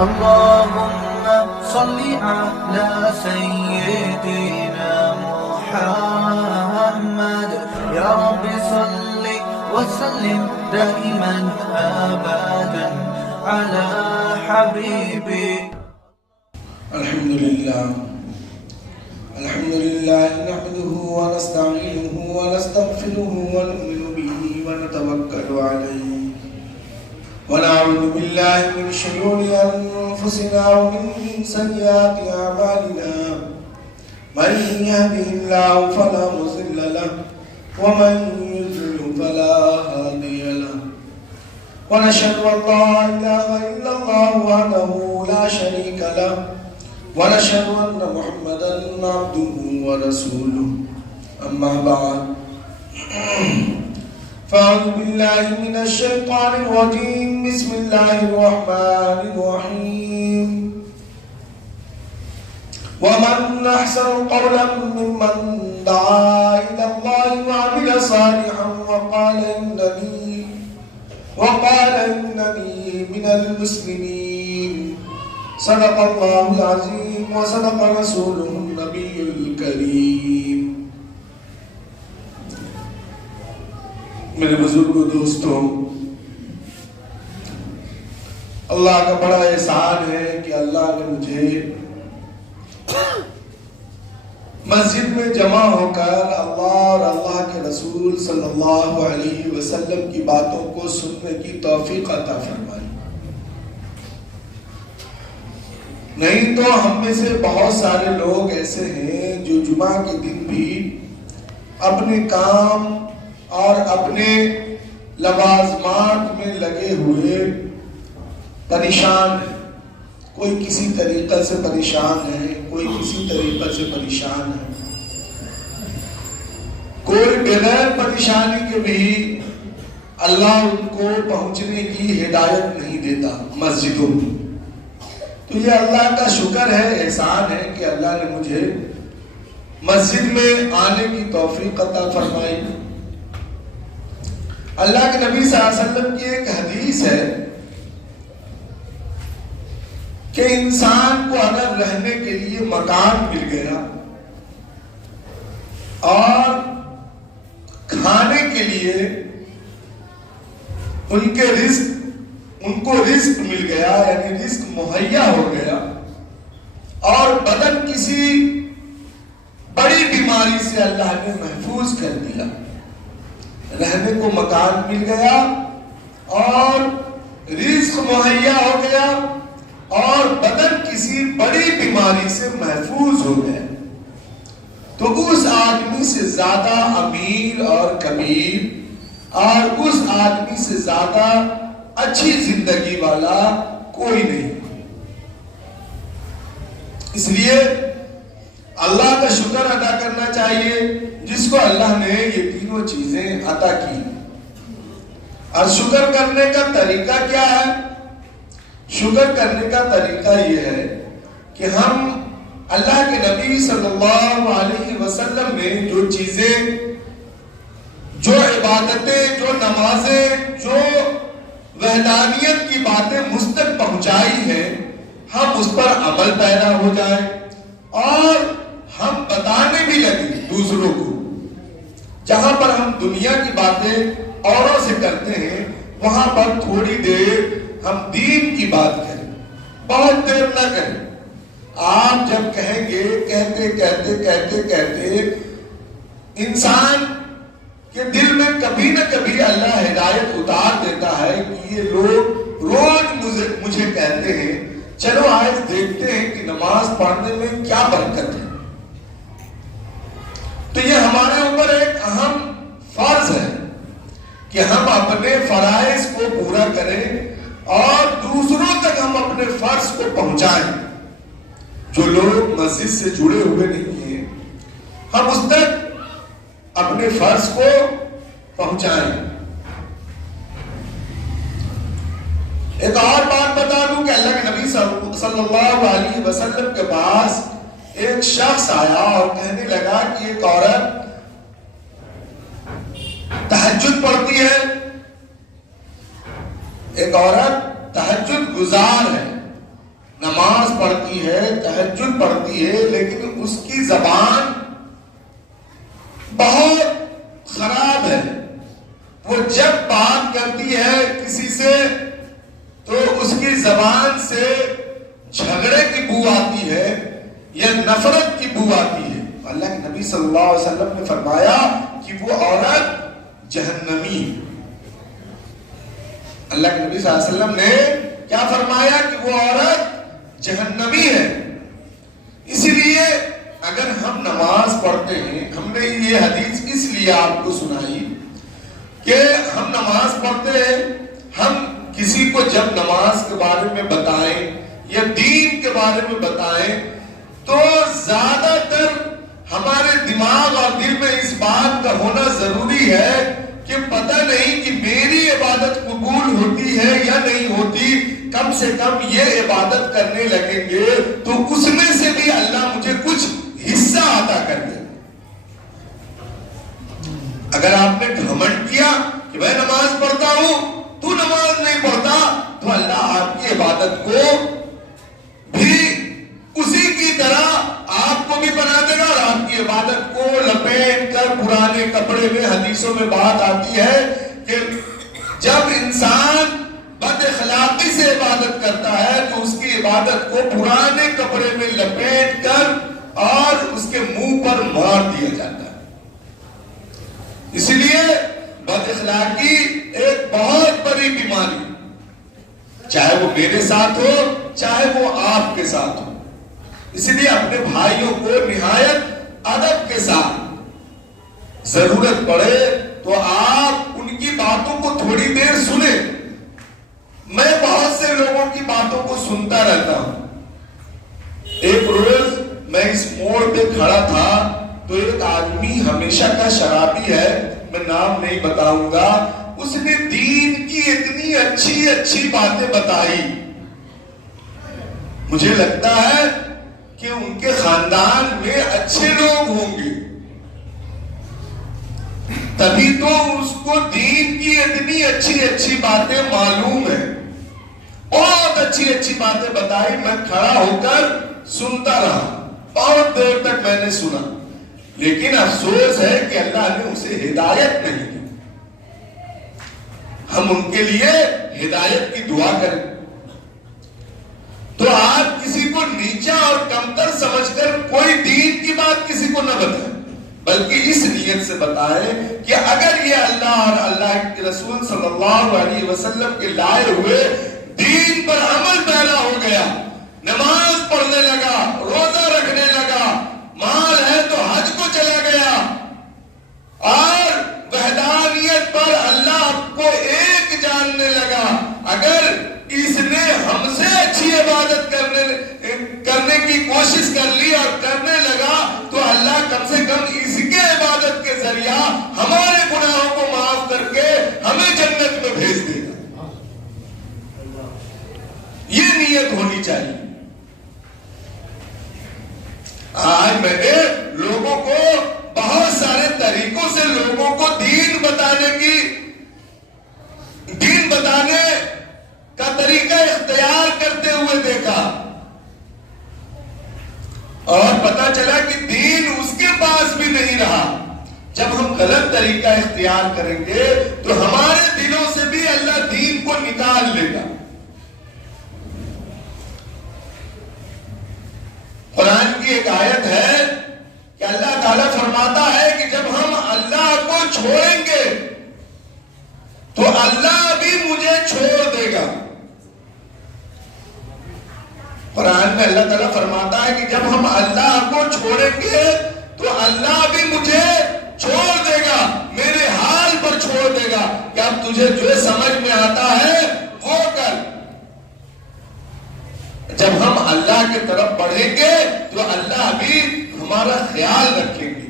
اللهم صل على سيدنا محمد يا رب صل وسلم دائما أبدا على حبيبك. الحمد لله نحمده ونستعينه ونستغفره ونؤمن به ونتوكل عليه ونعوذ بالله من شرور أنفسنا ومن سيئات أعمالنا من يهده الله فلا مضل له ومن يضلل فلا هادي له ونشهد أن لا إله إلا الله وحده لا شريك له ونشهد أن محمدا عبده ورسوله أما بعد فأعوذ بالله من الشيطان الرجيم بسم الله الرحمن الرحيم ومن أحسن قولا ممن دعا إلى الله وعمل صالحا وقال إنني من المسلمين. صدق الله العظيم وصدق رسوله النبي الكريم. میرے بزرگ دوستوں، اللہ کا بڑا احسان ہے کہ اللہ نے مجھے مسجد میں جمع ہو کر اللہ اور اللہ کے رسول صلی اللہ علیہ وسلم کی باتوں کو سننے کی توفیق عطا فرمائی. نہیں تو ہم میں سے بہت سارے لوگ ایسے ہیں جو جمعہ کے دن بھی اپنے کام اور اپنے لوازمات میں لگے ہوئے پریشان ہیں. کوئی کسی طریقے سے پریشان ہے، کوئی کسی طریقے سے پریشان ہے، کوئی بغیر پریشانی کے بھی اللہ ان کو پہنچنے کی ہدایت نہیں دیتا مسجدوں میں. تو یہ اللہ کا شکر ہے، احسان ہے کہ اللہ نے مجھے مسجد میں آنے کی توفیق عطا فرمائی. اللہ کے نبی صلی اللہ علیہ وسلم کی ایک حدیث ہے کہ انسان کو اگر رہنے کے لیے مکان مل گیا اور کھانے کے لیے ان کو رزق مل گیا، یعنی رزق مہیا ہو گیا، اور بدن کسی بڑی بیماری سے اللہ نے محفوظ کر دیا، رہنے کو مکان مل گیا اور رزق مہیا ہو گیا اور بدن کسی بڑی بیماری سے محفوظ ہو گیا، تو اس آدمی سے زیادہ امیر اور کبیر اور اس آدمی سے زیادہ اچھی زندگی والا کوئی نہیں. اس لیے اللہ کا شکر ادا کرنا چاہیے جس کو اللہ نے یہ تینوں چیزیں عطا کی. اور شکر کرنے کا طریقہ کیا ہے؟ شکر کرنے کا طریقہ یہ ہے کہ ہم اللہ کے نبی صلی اللہ علیہ وسلم نے جو چیزیں، جو عبادتیں، جو نمازیں، جو وحدانیت کی باتیں مجھ تک پہنچائی ہیں، ہم اس پر عمل پیرا ہو جائیں اور ہم بتانے بھی لگیں دوسروں کو. جہاں پر ہم دنیا کی باتیں اوروں سے کرتے ہیں وہاں پر تھوڑی دیر ہم دین کی بات کریں، بہت دیر نہ کریں. آپ جب کہیں گے، کہتے انسان کے دل میں کبھی نہ کبھی اللہ ہدایت اتار دیتا ہے کہ یہ لوگ روز مجھے کہتے ہیں چلو آج دیکھتے ہیں کہ نماز پڑھنے میں کیا برکت ہے. تو یہ ہمارے اوپر ایک اہم فرض ہے کہ ہم اپنے فرائض کو پورا کریں اور دوسروں تک ہم اپنے فرض کو پہنچائیں. جو لوگ مسجد سے جڑے ہوئے نہیں ہیں ہم اس تک اپنے فرض کو پہنچائیں. ایک اور بات بتا دوں کہ اللہ کے نبی صلی اللہ علیہ وسلم کے پاس ایک شخص آیا اور کہنے لگا کہ ایک عورت تہجد پڑھتی ہے، ایک عورت تہجد گزار ہے، نماز پڑھتی ہے، تہجد پڑھتی ہے، لیکن اس کی زبان بہت خراب ہے. وہ جب بات کرتی ہے کسی سے تو اس کی زبان سے جھگڑے کی بو آتی ہے یا نفرت کی بو آتی ہے. اللہ کے نبی صلی اللہ علیہ وسلم نے فرمایا کہ وہ عورت جہنمی ہے. اللہ کے نبی صلی اللہ علیہ وسلم نے کیا فرمایا کہ وہ عورت جہنمی ہے. اسی لیے اگر ہم نماز پڑھتے ہیں، ہم نے یہ حدیث اس لیے آپ کو سنائی کہ ہم نماز پڑھتے ہیں، ہم کسی کو جب نماز کے بارے میں بتائیں یا دین کے بارے میں بتائیں تو زیادہ تر ہمارے دماغ اور دل میں اس بات کا ہونا ضروری ہے کہ پتہ نہیں کہ میری عبادت قبول ہوتی ہے یا نہیں ہوتی. کم سے کم یہ عبادت کرنے لگیں گے تو اس میں سے بھی اللہ مجھے کچھ حصہ عطا کر دے. اگر آپ نے گھمنڈ کیا کہ میں نماز پڑھتا ہوں، تو نماز نہیں پڑھتا، تو اللہ آپ کی عبادت کو بھی اسی کی طرح آپ کو بھی بنا دے گا اور آپ کی عبادت کو لپیٹ کر پرانے کپڑے میں. حدیثوں میں بات آتی ہے کہ جب انسان بد اخلاقی سے عبادت کرتا ہے تو اس کی عبادت کو پرانے کپڑے میں لپیٹ کر اور اس کے منہ پر مار دیا جاتا ہے. اسی لیے بد اخلاقی ایک بہت بڑی بیماری، چاہے وہ میرے ساتھ ہو چاہے وہ آپ کے ساتھ ہو. اسی لیے اپنے بھائیوں کو نہایت ادب کے ساتھ ضرورت پڑے تو آپ ان کی باتوں کو تھوڑی دیر سنیں. میں بہت سے لوگوں کی باتوں کو سنتا رہتا ہوں. ایک روز میں اس موڑ پہ کھڑا تھا تو ایک آدمی ہمیشہ کا شرابی ہے، میں نام نہیں بتاؤں گا، اس نے دین کی اتنی اچھی اچھی باتیں بتائی. مجھے لگتا ہے کہ ان کے خاندان میں اچھے لوگ ہوں گے، تبھی تو اس کو دین کی اتنی اچھی اچھی باتیں معلوم ہے. بہت اچھی اچھی باتیں بتائی. میں کھڑا ہو کر سنتا رہا، بہت دیر تک میں نے سنا، لیکن افسوس ہے کہ اللہ نے اسے ہدایت نہیں دی. ہم ان کے لیے ہدایت کی دعا کریں. تو آپ کسی کو نیچا اور کمتر سمجھ کر کوئی دین کی بات کسی کو نہ بتائیں، بلکہ اس نیت سے بتائیں کہ اگر یہ اللہ اور اللہ کے رسول صلی اللہ علیہ وسلم کے لائے ہوئے دین پر عمل پیدا ہو گیا، نماز پڑھنے لگا، روزہ رکھنے لگا، مال ہے تو حج کو چلا گیا اور وحدانیت پر اللہ کو ایک جاننے لگا، اگر اس نے ہم سے اچھی عبادت کرنے کی کوشش کر لی اور کرنے لگا تو اللہ کم سے کم اس کے عبادت کے ذریعہ ہمارے گناہوں کو معاف کر کے ہمیں جنت میں بھیج دے گا. یہ نیت ہونی چاہیے. آج میں نے لوگوں کو بہت سارے طریقوں سے لوگوں کو دین بتانے کا طریقہ اختیار کرتے ہوئے دیکھا اور پتا چلا کہ دین اس کے پاس بھی نہیں رہا. جب ہم غلط طریقہ اختیار کریں گے تو ہمارے دلوں سے بھی اللہ دین کو نکال لے گا. قرآن کی ایک آیت ہے کہ اللہ تعالیٰ فرماتا ہے کہ جب ہم اللہ کو چھوڑیں گے تو اللہ بھی مجھے چھوڑ دے گا. قرآن میں اللہ تعالیٰ فرماتا ہے کہ جب ہم اللہ کو چھوڑیں گے تو اللہ بھی مجھے چھوڑ دے گا، میرے حال پر چھوڑ دے گا کہ اب تجھے جو سمجھ میں آتا ہے وہ کر. جب ہم اللہ کی طرف بڑھیں گے تو اللہ بھی ہمارا خیال رکھیں گے.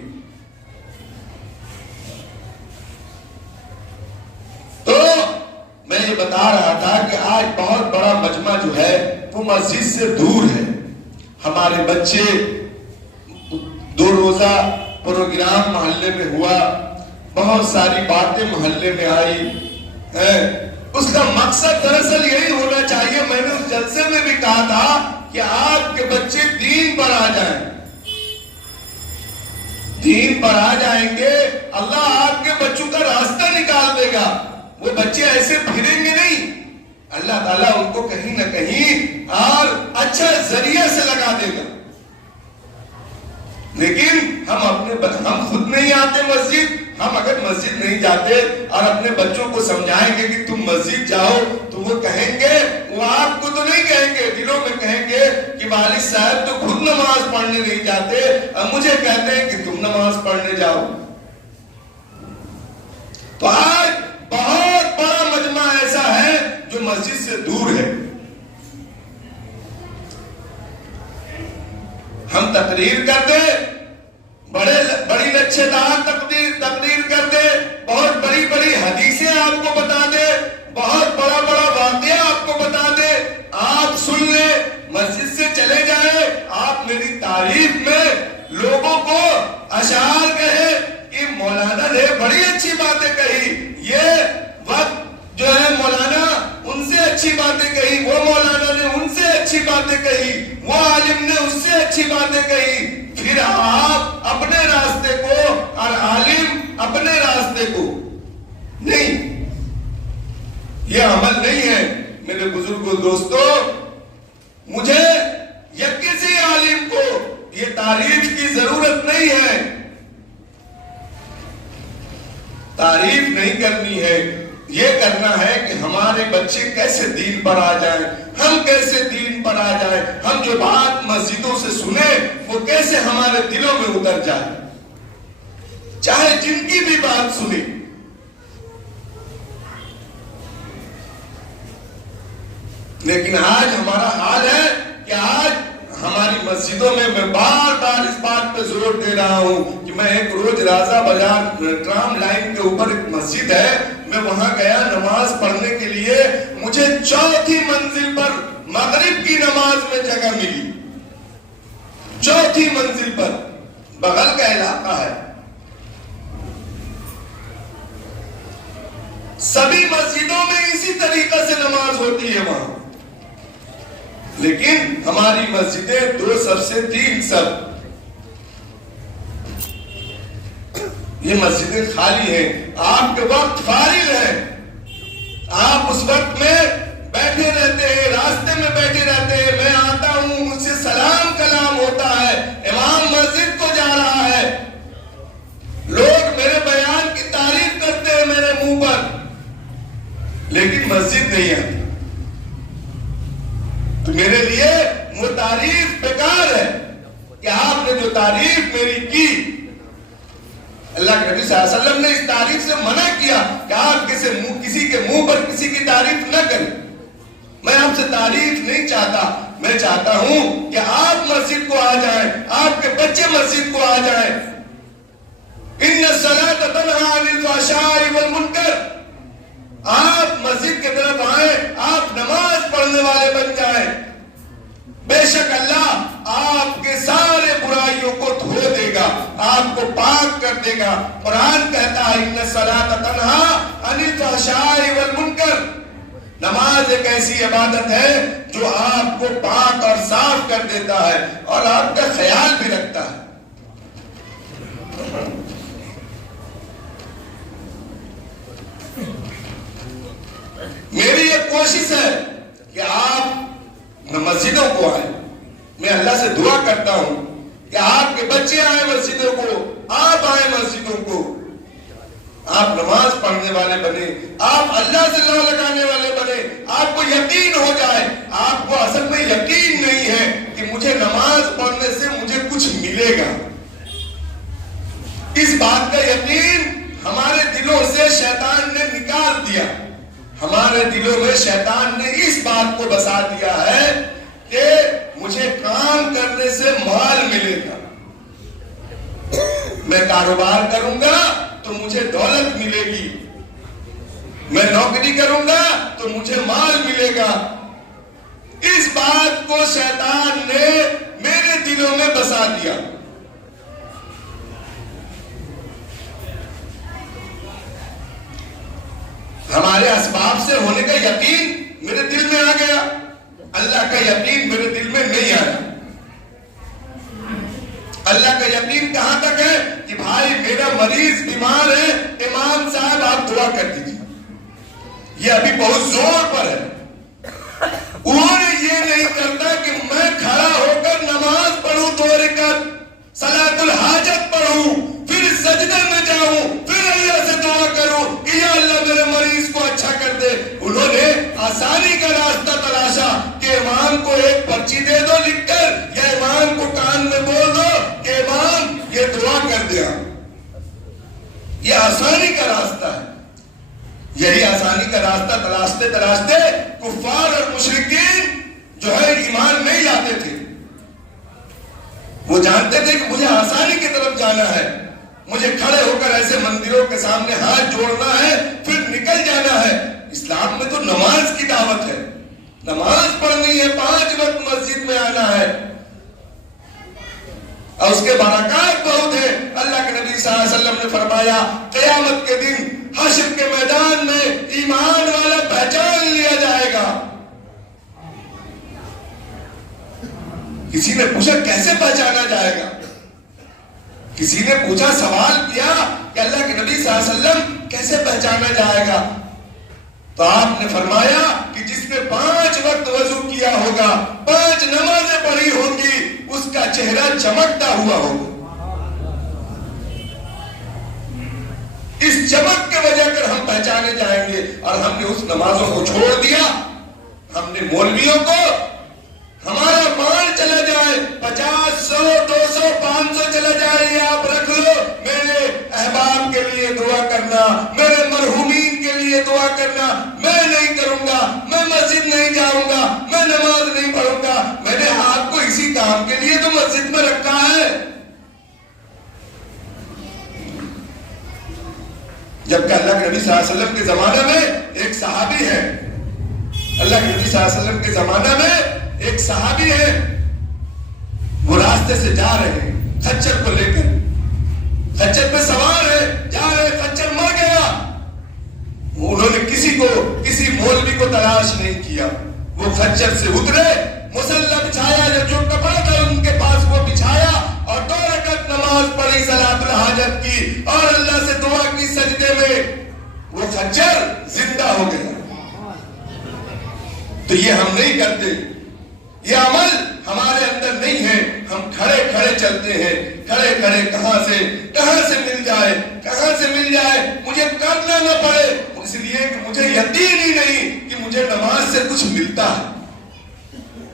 تو میں یہ بتا رہا تھا کہ آج بہت بڑا مجمع جو ہے وہ مسجد سے دور ہے. ہمارے بچے 2 روزہ پروگرام محلے میں ہوا، بہت ساری باتیں محلے میں آئی ہیں. اس کا مقصد دراصل یہی ہونا چاہیے. میں نے اس جلسے میں بھی کہا تھا کہ آپ کے بچے دین پر آ جائیں. دین پر آ جائیں گے اللہ آپ کے بچوں کا راستہ نکال دے گا. وہ بچے ایسے پھریں گے نہیں. اللہ تعالیٰ ان کو کہیں نہ کہیں اور اچھا ذریعہ سے لگا دے گا. لیکن ہم خود نہیں آتے مسجد. ہم اگر مسجد نہیں جاتے اور اپنے بچوں کو سمجھائیں گے کہ تم مسجد جاؤ تو وہ کہیں گے, وہ آپ کو تو نہیں کہیں گے, دلوں میں کہیں گے کہ والد صاحب تو خود نماز پڑھنے نہیں جاتے, اب مجھے کہتے ہیں کہ تم نماز پڑھنے جاؤ. تو آج بہت بڑا مجمع ایسا ہے جو مسجد سے دور ہے. ہم تقریر کر دیں, بڑی لچھے دار تقریر کر دے, بہت بڑی بڑی حدیثیں آپ کو بتا دے, بہت بڑا بڑا واقعہ آپ کو بتا دے, آپ سن لیں, مسجد سے چلے جائیں, آپ میری تعریف میں لوگوں کو اشعار کہے کہ مولانا نے بڑی اچھی باتیں کہی, یہ وقت جو ہے مولانا ان سے اچھی باتیں کہی, وہ مولانا نے ان سے اچھی باتیں کہی, وہ عالم نے اس سے اچھی باتیں کہی. پھر آپ اپنے راستے کو اور عالم اپنے راستے کو نہیں, یہ عمل نہیں ہے. میرے بزرگوں دوستو, مجھے یا کسی عالم کو یہ تعریف کی ضرورت نہیں ہے, تعریف نہیں کرنی ہے. یہ کرنا ہے کہ ہمارے بچے کیسے دین پر آ جائیں, ہم کیسے دین پر آ جائیں, ہم جو بات مسجدوں سے سنیں وہ کیسے ہمارے دلوں میں اتر جائے, چاہے جن کی بھی بات سنیں. لیکن آج ہمارا حال ہے کہ آج ہماری مسجدوں میں بار بار اس بات پہ زور دے رہا ہوں کہ میں ایک روز رازہ بازار ٹرام لائن کے اوپر ایک مسجد ہے, میں وہاں گیا نماز پڑھنے کے لیے, مجھے 4تھی منزل پر مغرب کی نماز میں جگہ ملی. 4تھی منزل پر, بغل کا علاقہ ہے. سبھی مسجدوں میں اسی طریقے سے نماز ہوتی ہے وہاں, لیکن ہماری مسجدیں 2 صف سے 3 صف, یہ مسجدیں خالی ہیں. آپ کے وقت فارغ ہے, آپ اس وقت میں بیٹھے رہتے ہیں, راستے میں بیٹھے رہتے ہیں. میں آتا ہوں, مجھ سے سلام کلام ہوتا ہے, امام مسجد کو جا رہا ہے, لوگ میرے بیان کی تعریف کرتے ہیں میرے منہ پر, لیکن مسجد نہیں آتی. تو میرے لیے وہ تعریف بیکار ہے کہ آپ نے جو تعریف میری کی, اللہ کے نبی صلی اللہ علیہ وسلم نے اس تعریف سے منع کیا کہ آپ کسی کے منہ پر کسی کی تعریف نہ کریں. میں آپ سے تعریف نہیں چاہتا, میں چاہتا ہوں کہ آپ مسجد کو آ جائیں, آپ کے بچے مسجد کو آ جائیں. ان الصلاۃ تنہی عن الفحشاء والمنکر, آپ مسجد کی طرف آئیں, آپ نماز پڑھنے والے بن جائیں. بے شک اللہ آپ کے سارے برائیوں کو دھو دے گا, آپ کو پاک کر دے گا. قرآن کہتا ہے ان الصلاۃ تنہی عن الفحشاء والمنکر, نماز ایک ایسی عبادت ہے جو آپ کو پاک اور صاف کر دیتا ہے اور آپ کا خیال بھی رکھتا ہے. میری یہ کوشش ہے کہ آپ مسجدوں کو آئیں. میں اللہ سے دعا کرتا ہوں کہ آپ کے بچے آئیں مسجدوں کو, آپ آئیں مسجدوں کو, آپ نماز پڑھنے والے بنے, آپ اللہ سے لا لگانے والے بنے, آپ کو یقین ہو جائے. آپ کو اصل میں یقین نہیں ہے کہ مجھے نماز پڑھنے سے مجھے کچھ ملے گا. اس بات کا یقین ہمارے دلوں سے شیطان نے نکال دیا. ہمارے دلوں میں شیطان نے اس بات کو بسا دیا ہے کہ مجھے کام کرنے سے مال ملے گا, میں کاروبار کروں گا تو مجھے دولت ملے گی, میں نوکری کروں گا تو مجھے مال ملے گا. اس بات کو شیطان نے میرے دلوں میں بسا دیا. ہمارے اسباب سے ہونے کا یقین میرے دل میں آ گیا، اللہ کا یقین میرے دل میں نہیں آیا۔ اللہ کا یقین کہاں تک ہے کہ بھائی میرا مریض بیمار ہے، امام صاحب آپ دعا کر دیجیے، یہ ابھی بہت زور پر ہے۔ اور یہ نہیں کرتا کہ میں کھڑا ہو کر نماز پڑھوں 2 رکعت، صلاۃ الحاجت پڑھوں، پھر سجدے میں جاؤں، پھر اللہ سے دعا کروں کہ یا اللہ میرے مریض کو اچھا کر دے۔ انہوں نے آسانی کا راستہ تلاشا کہ امام کو ایک پرچی دے دو لکھ کر، یا امام کو کان میں بول دو کہ امام یہ دعا کر دیا۔ یہ آسانی کا راستہ ہے۔ یہی آسانی کا راستہ تلاشتے تلاشتے کفار اور مشرکین جو ہے ایمان نہیں لاتے تھے۔ وہ جانتے تھے کہ مجھے آسانی کی طرف جانا ہے، مجھے کھڑے ہو کر ایسے مندروں کے سامنے ہاتھ جوڑنا ہے، پھر نکل جانا ہے۔ اسلام میں تو نماز کی دعوت ہے، نماز پڑھنی ہے، 5 وقت مسجد میں آنا ہے، اور اس کے برکات بہت ہے۔ اللہ کے نبی صلی اللہ علیہ وسلم نے فرمایا قیامت کے دن حشر کے میدان میں ایمان والا پہچان لیا جائے گا۔ کسی نے پوچھا کیسے پہچانا جائے گا؟ کسی نے پوچھا، سوال کیا کہ اللہ کے نبی صلی اللہ علیہ وسلم کیسے پہچانا جائے گا؟ تو آپ نے فرمایا کہ جس نے 5 وقت وضو کیا ہوگا، 5 نمازیں پڑھی ہوں گی، اس کا چہرہ چمکتا ہوا ہوگا۔ اس چمک کے وجہ کر ہم پہچانے جائیں گے۔ اور ہم نے اس نمازوں کو چھوڑ دیا، ہم نے مولویوں کو، ہمارا مال چلا جائے، 50، 100، 200، 500 چلا جائے، یہ آپ رکھ لو، میرے احباب کے لیے دعا کرنا، میرے مرحومین کے لیے دعا کرنا، میں نہیں کروں گا، میں مسجد نہیں جاؤں گا، میں نماز نہیں پڑھوں گا۔ میں نے آپ کو اسی کام کے لیے تو مسجد میں رکھا ہے۔ جبکہ اللہ کے نبی صلی اللہ علیہ وسلم کے زمانہ میں ایک صحابی ہے، اللہ کے نبی صلی اللہ علیہ وسلم کے زمانہ میں ایک صحابی ہے، وہ راستے سے جا رہے ہیں خچر کو لے کر، خچر پہ سوار ہے، جا رہے، خچر مر گیا۔ انہوں نے کسی مولوی کو تلاش نہیں کیا، وہ خچر سے اترے، مصلی بچھایا، جو کپڑا تھا ان کے پاس وہ بچھایا، اور 2 رکعت نماز پڑھی صلاۃ الحاجت کی، اور اللہ سے دعا کی سجدے میں، وہ خچر زندہ ہو گیا۔ تو یہ ہم نہیں کرتے، یہ عمل ہمارے اندر نہیں ہے۔ ہم کھڑے کھڑے چلتے ہیں، کھڑے کھڑے کہاں سے مل جائے، مجھے کرنا نہ پڑے، اس لیے کہ مجھے یقین ہی نہیں کہ مجھے نماز سے کچھ ملتا ہے۔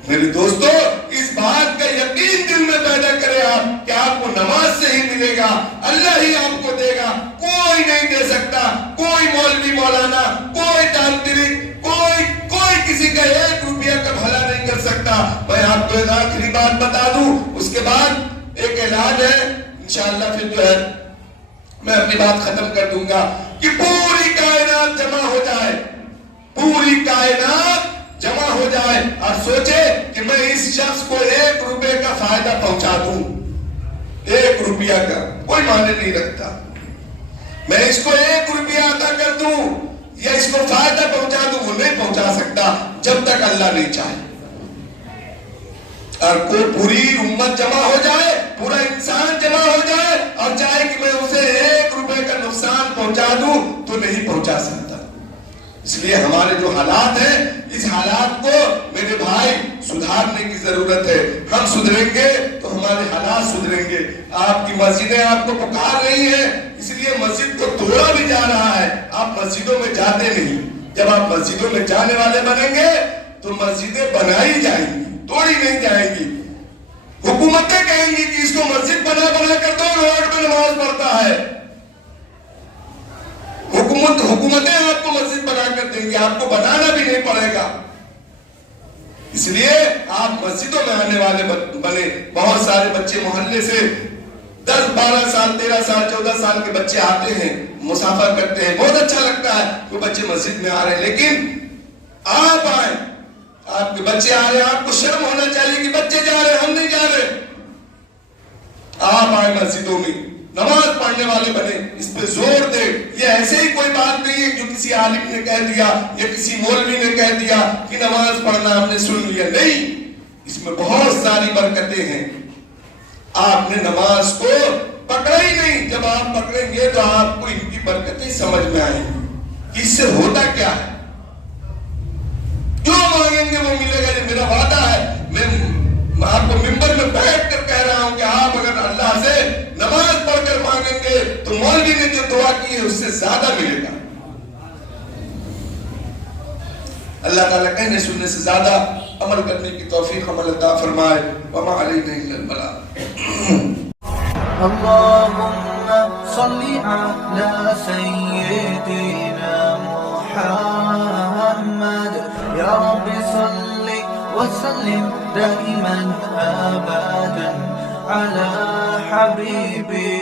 میرے دوستو، اس بات کا یقین دل میں پیدا کرے آپ کہ آپ کو نماز سے ہی ملے گا، اللہ ہی آپ کو دے گا، کوئی نہیں دے سکتا، کوئی مولوی مولانا، کوئی تانترک، کوئی کسی کا 1 روپیہ کا بھلا نہیں کر سکتا۔ میں آپ کو ایک آخری بات بتا دوں، اس کے بعد ایک اعلان ہے، انشاءاللہ پھر جو ہے میں اپنی بات ختم کر دوں گا، کہ پوری کائنات جمع ہو جائے، پوری کائنات جمع ہو جائے اور سوچے کہ میں اس شخص کو 1 روپے کا فائدہ پہنچا دوں، 1 روپیہ کا کوئی معنی نہیں رکھتا، میں اس کو 1 روپیہ عطا کر دوں یا اس کو فائدہ پہنچا دوں، وہ نہیں پہنچا سکتا جب تک اللہ نہیں چاہے۔ اور کوئی پوری امت جمع ہو جائے، پورا انسان جمع ہو جائے اور چاہے کہ میں اسے 1 روپے کا نقصان پہنچا دوں تو نہیں پہنچا سکتا۔ اس لیے ہمارے جو حالات ہیں، اس حالات کو میرے بھائی سدھارنے کی ضرورت ہے۔ ہم سدھریں گے تو ہمارے حالات سدھریں گے۔ آپ کی مسجدیں آپ کو پکار رہی ہیں، اس لیے مسجد کو توڑا بھی جا رہا ہے، آپ مسجدوں میں جاتے نہیں۔ جب آپ مسجدوں میں جانے والے بنیں گے تو مسجدیں بنائی جائیں گی، توڑی نہیں جائیں گی۔ حکومتیں کہیں گی کہ اس کو مسجد بنا کر دو، روڈ پہ نماز پڑھتا ہے۔ حکومتیں آپ کو مسجد بنا کر دیں گے، آپ کو بنانا بھی نہیں پڑے گا۔ اس لیے آپ مسجدوں میں آنے والے بنے۔ بہت سارے بچے محلے سے 10، 12 سال، 13 سال، 14 سال کے بچے آتے ہیں، مسافر کرتے ہیں، بہت اچھا لگتا ہے کہ بچے مسجد میں آ رہے ہیں، لیکن آپ آئیں، آپ کے بچے آ رہے ہیں، آپ کو شرم ہونا چاہیے کہ بچے جا رہے ہیں، ہم نہیں جا رہے۔ آپ آئیں مسجدوں میں، نماز پڑھنے والے بنے، اس پہ زور دے. یہ ایسے ہی کوئی بات نہیں ہے جو کسی عالم نے کہہ دیا یا کسی مولوی نے کہہ دیا کہ نماز پڑھنا ہم نے سن لیا. نہیں، اس میں بہت ساری برکتیں ہیں. آپ نے نماز کو پکڑا ہی نہیں. جب آپ پکڑیں گے تو آپ کو ان کی برکتیں سمجھ میں آئیں گی کہ اس سے ہوتا کیا ہے. جو مانگیں گے وہ ملے گا. یہ میرا وعدہ ہے. میں آپ کو منبر میں بیٹھ کر کہہ رہا ہوں کہ آپ اگر اللہ سے نماز پڑھ کر مانگیں گے تو مولوی نے جو دعا کی ہے اس سے زیادہ ملے گا. اللہ تعالیٰ کہنے سننے سے زیادہ عمل کرنے کی توفیق عمل عطا فرمائے. وما علینا الا البلاغ. اللهم صل على سيدنا محمد يا رب صل وسلم دائما أبدا على حبيبي